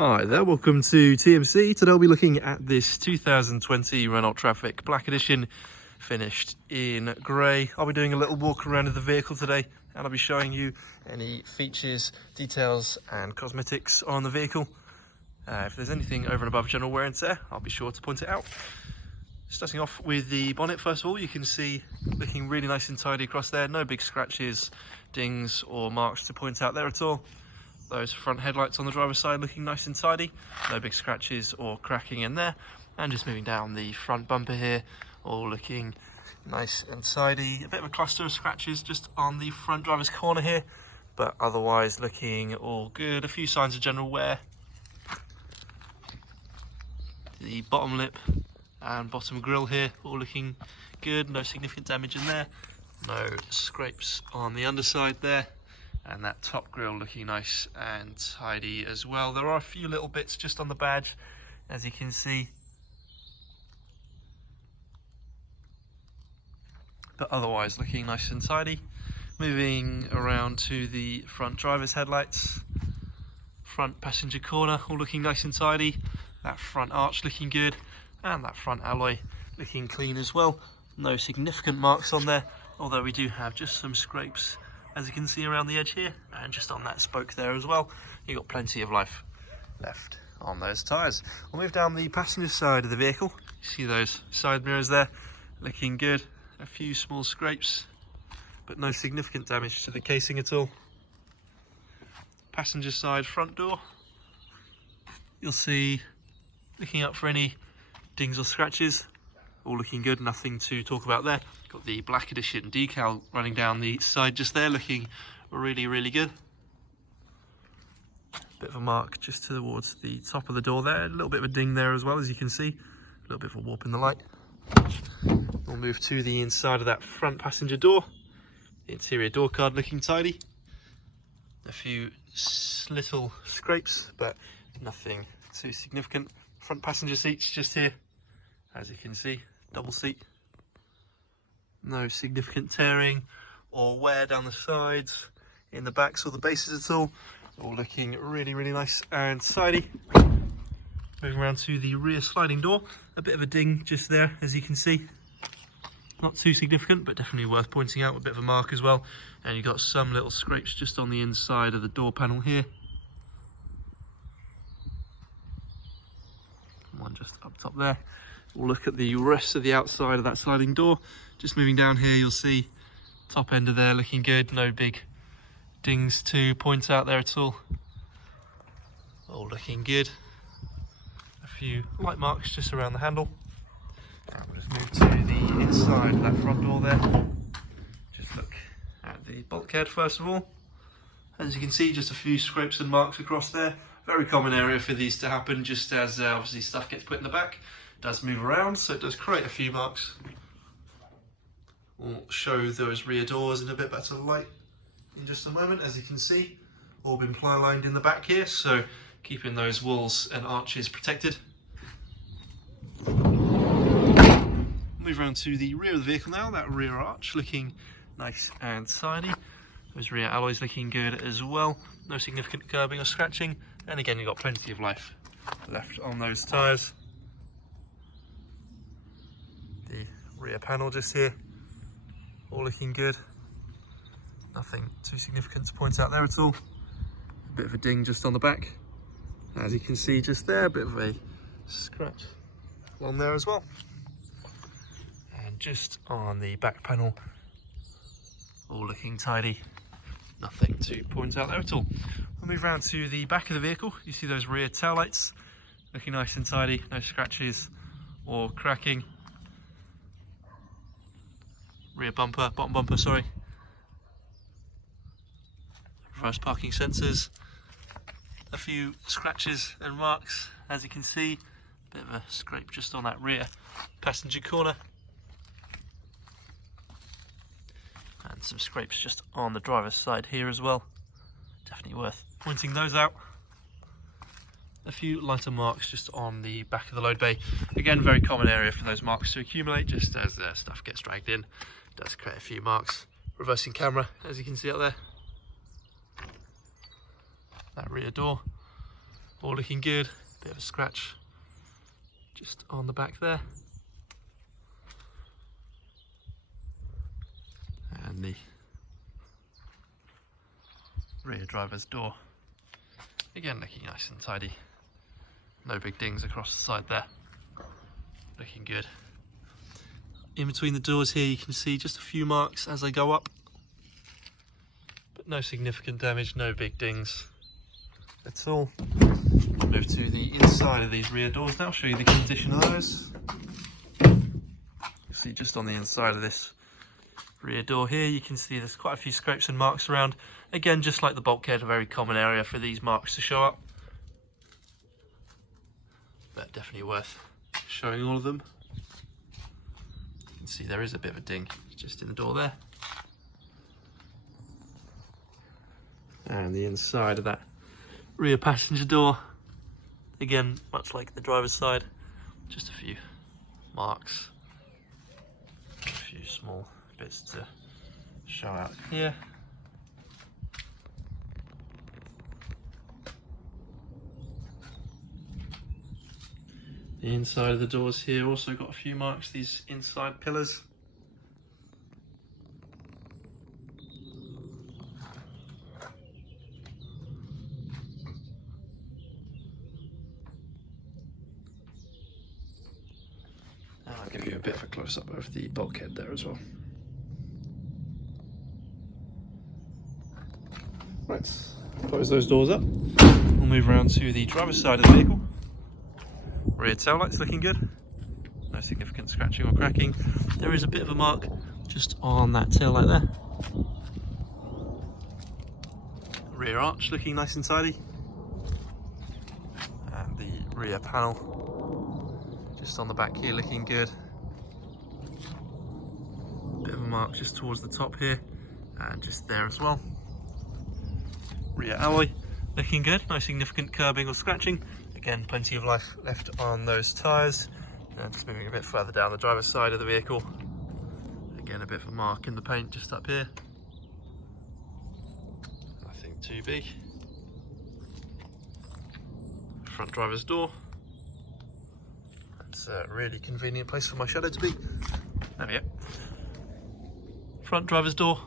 Hi there, welcome to TMC. Today I'll be looking at this 2020 Renault Trafic Black Edition, finished in grey. I'll be doing a little walk around of the vehicle today, and I'll be showing you any features, details and cosmetics on the vehicle. If there's anything over and above general wear and tear, I'll be sure to point it out. Starting off with the bonnet, first of all, you can see looking really nice and tidy across there. No big scratches, dings or marks to point out there at all. Those front headlights on the driver's side looking nice and tidy, no big scratches or cracking in there. And just moving down the front bumper here, all looking nice and tidy. A bit of a cluster of scratches just on the front driver's corner here, but otherwise looking all good. A few signs of general wear. The bottom lip and bottom grille here all looking good, no significant damage in there. No scrapes on the underside there. And that top grille looking nice and tidy as well. There are a few little bits just on the badge, as you can see, but otherwise looking nice and tidy. Moving around to the front driver's headlights, front passenger corner all looking nice and tidy. That front arch looking good, and that front alloy looking clean as well. No significant marks on there, although we do have just some scrapes, as you can see, around the edge here and just on that spoke there as well. You've got plenty of life left on those tyres. We'll move down the passenger side of the vehicle. You see those side mirrors there looking good. A few small scrapes, but no significant damage to the casing at all. Passenger side front door, you'll see, looking up for any dings or scratches, all looking good, nothing to talk about there. Got the Black Edition decal running down the side just there, looking really good. Bit of a mark just towards the top of the door there, a little bit of a ding there as well, as you can see. A little bit of a warp in the light. We'll move to the inside of that front passenger door. The interior door card looking tidy. A few little scrapes, but nothing too significant. Front passenger seats just here, as you can see, double seat. No significant tearing or wear down the sides, in the backs or the bases at all. All looking really nice and tidy. Moving around to the rear sliding door, a bit of a ding just there, as you can see. Not too significant, but definitely worth pointing out. A bit of a mark as well. And you've got some little scrapes just on the inside of the door panel here. One just up top there. We'll look at the rest of the outside of that sliding door. Just moving down here, you'll see top end of there looking good. No big dings to point out there at all. All looking good. A few light marks just around the handle. And we'll just move to the inside of that front door there. Just look at the bulkhead first of all. As you can see, just a few scrapes and marks across there. Very common area for these to happen, just as obviously stuff gets put in the back. It does move around, so it does create a few marks. We'll show those rear doors in a bit better light in just a moment. As you can see, all been ply lined in the back here, so keeping those walls and arches protected. Move around to the rear of the vehicle now. That rear arch looking nice and tidy. Those rear alloys looking good as well. No significant curbing or scratching, and again, you've got plenty of life left on those tyres. The rear panel just here, all looking good. Nothing too significant to point out there at all. A bit of a ding just on the back, as you can see just there. A bit of a scratch along there as well. And just on the back panel, all looking tidy. Nothing to point out there at all. We'll move around to the back of the vehicle. You see those rear tail lights looking nice and tidy. No scratches or cracking. Rear bumper, bottom bumper, sorry. Reverse parking sensors. A few scratches and marks, as you can see. Bit of a scrape just on that rear passenger corner. And some scrapes just on the driver's side here as well. Definitely worth pointing those out. A few lighter marks just on the back of the load bay. Again, very common area for those marks to accumulate, just as stuff gets dragged in. It does create a few marks. Reversing camera, as you can see up there. That rear door. All looking good. Bit of a scratch just on the back there. And the rear driver's door, again looking nice and tidy. No big dings across the side there. Looking good. In between the doors here you can see just a few marks as I go up, but no significant damage, no big dings at all. Move to the inside of these rear doors now, show you the condition of those. You see just on the inside of this rear door here, you can see there's quite a few scrapes and marks around. Again, just like the bulkhead, a very common area for these marks to show up. But definitely worth showing all of them. You can see there is a bit of a ding just in the door there. And the inside of that rear passenger door, again, much like the driver's side, just a few marks, a few small bits to show out here. The inside of the doors here also got a few marks, these inside pillars. And I'll give you a bit of a close-up of the bulkhead there as well. Right, close those doors up. We'll move around to the driver's side of the vehicle. Rear tail lights looking good. No significant scratching or cracking. There is a bit of a mark just on that tail light there. Rear arch looking nice and tidy. And the rear panel just on the back here looking good. Bit of a mark just towards the top here and just there as well. Rear alloy looking good, no significant curbing or scratching. Again, plenty of life left on those tyres. And just moving a bit further down the driver's side of the vehicle. Again, a bit of a mark in the paint just up here. Nothing too big. Front driver's door. That's a really convenient place for my shadow to be. There we go. Front driver's door.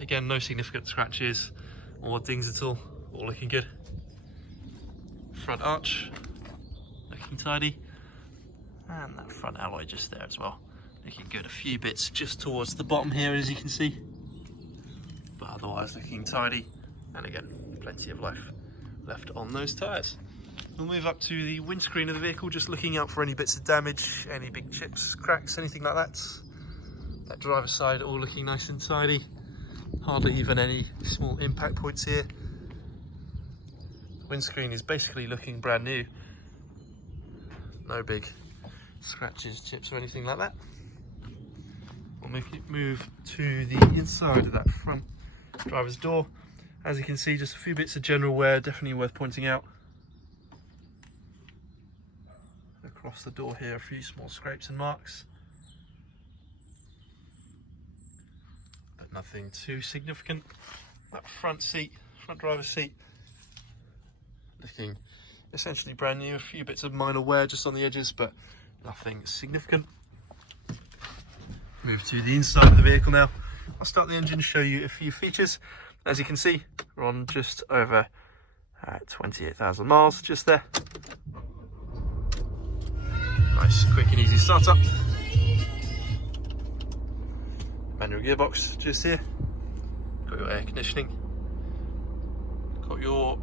Again, no significant scratches or dings at all looking good. Front arch looking tidy, and that front alloy just there as well looking good. A few bits just towards the bottom here as you can see, but otherwise looking tidy, and again plenty of life left on those tyres. We'll move up to the windscreen of the vehicle, just looking out for any bits of damage, any big chips, cracks, anything like that. That driver's side all looking nice and tidy, hardly even any small impact points here. Windscreen is basically looking brand new. No big scratches, chips or anything like that. We'll move to the inside of that front driver's door. As you can see, just a few bits of general wear, definitely worth pointing out. Across the door here, a few small scrapes and marks, but nothing too significant. That front driver's seat, looking essentially brand new. A few bits of minor wear just on the edges, but nothing significant. Move to the inside of the vehicle now. I'll start the engine, show you a few features. As you can see, we're on just over 28,000 miles just there. Nice, quick and easy startup. Manual gearbox just here. Got your air conditioning. Got your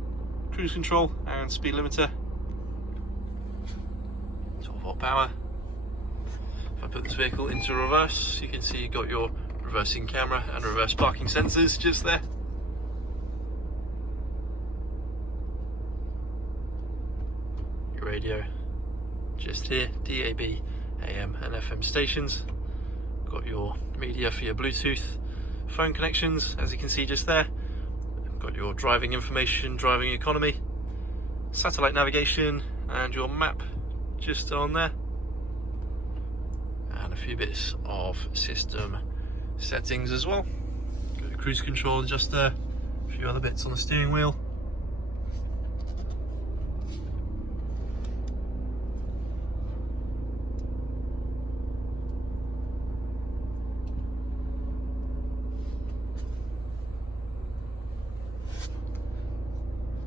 cruise control and speed limiter. 12-volt power. If I put this vehicle into reverse, you can see you've got your reversing camera and reverse parking sensors just there. Your radio just here, DAB, AM and FM stations. Got your media for your Bluetooth phone connections, as you can see just there. Got your driving information, driving economy, satellite navigation and your map just on there. And a few bits of system settings as well. Got your cruise control just there, a few other bits on the steering wheel.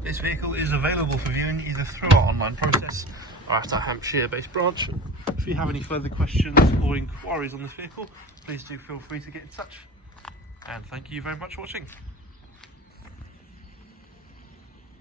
This vehicle is available for viewing either through our online process or at our Hampshire-based branch. If you have any further questions or inquiries on this vehicle, please do feel free to get in touch. And thank you very much for watching.